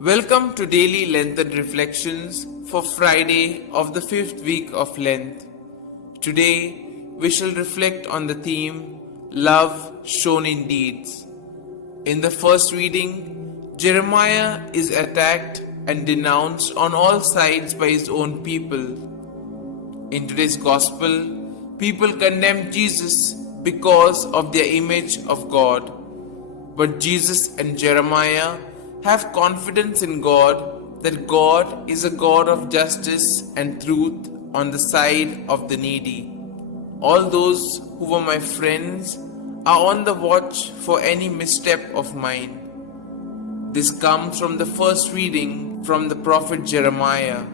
Welcome to Daily Lenten Reflections for Friday of the 5th week of Lent. Today we shall reflect on the theme Love Shown in Deeds. In the first reading, Jeremiah is attacked and denounced on all sides by his own people. In today's Gospel, people condemn Jesus because of their image of God. But Jesus and Jeremiah have confidence in God that God is a God of justice and truth on the side of the needy. All those who were my friends are on the watch for any misstep of mine. This comes from the first reading from the prophet Jeremiah.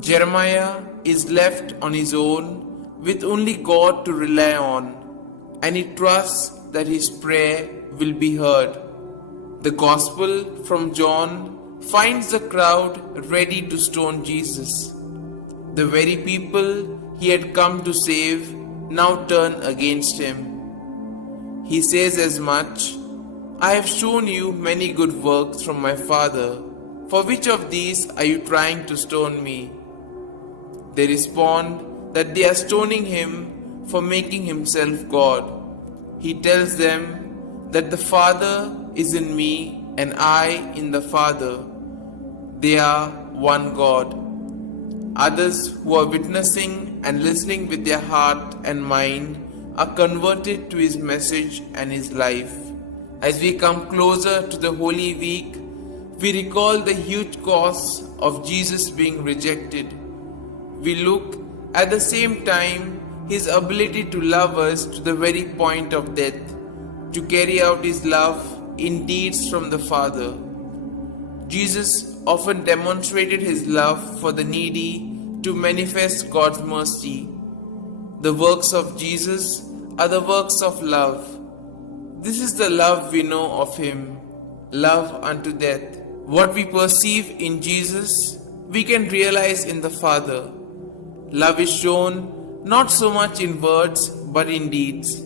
Jeremiah is left on his own with only God to rely on, and he trusts that his prayer will be heard. The Gospel from John finds the crowd ready to stone Jesus. The very people he had come to save now turn against him. He says as much, "I have shown you many good works from my Father. For which of these are you trying to stone me?" They respond that they are stoning him for making himself God. He tells them that the Father is in me and I in the Father. They are one God. Others who are witnessing and listening with their heart and mind are converted to his message and his life. As we come closer to the Holy Week, we recall the huge cost of Jesus being rejected. We look at the same time his ability to love us to the very point of death, to carry out his love in deeds from the Father. Jesus often demonstrated his love for the needy to manifest God's mercy. The works of Jesus are the works of love. This is the love we know of him, love unto death. What we perceive in Jesus, we can realize in the Father. Love is shown not so much in words but in deeds.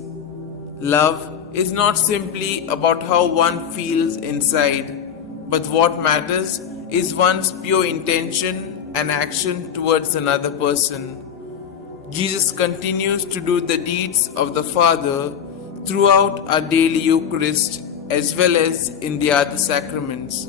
Love is not simply about how one feels inside, but what matters is one's pure intention and action towards another person. Jesus continues to do the deeds of the Father throughout our daily Eucharist as well as in the other sacraments.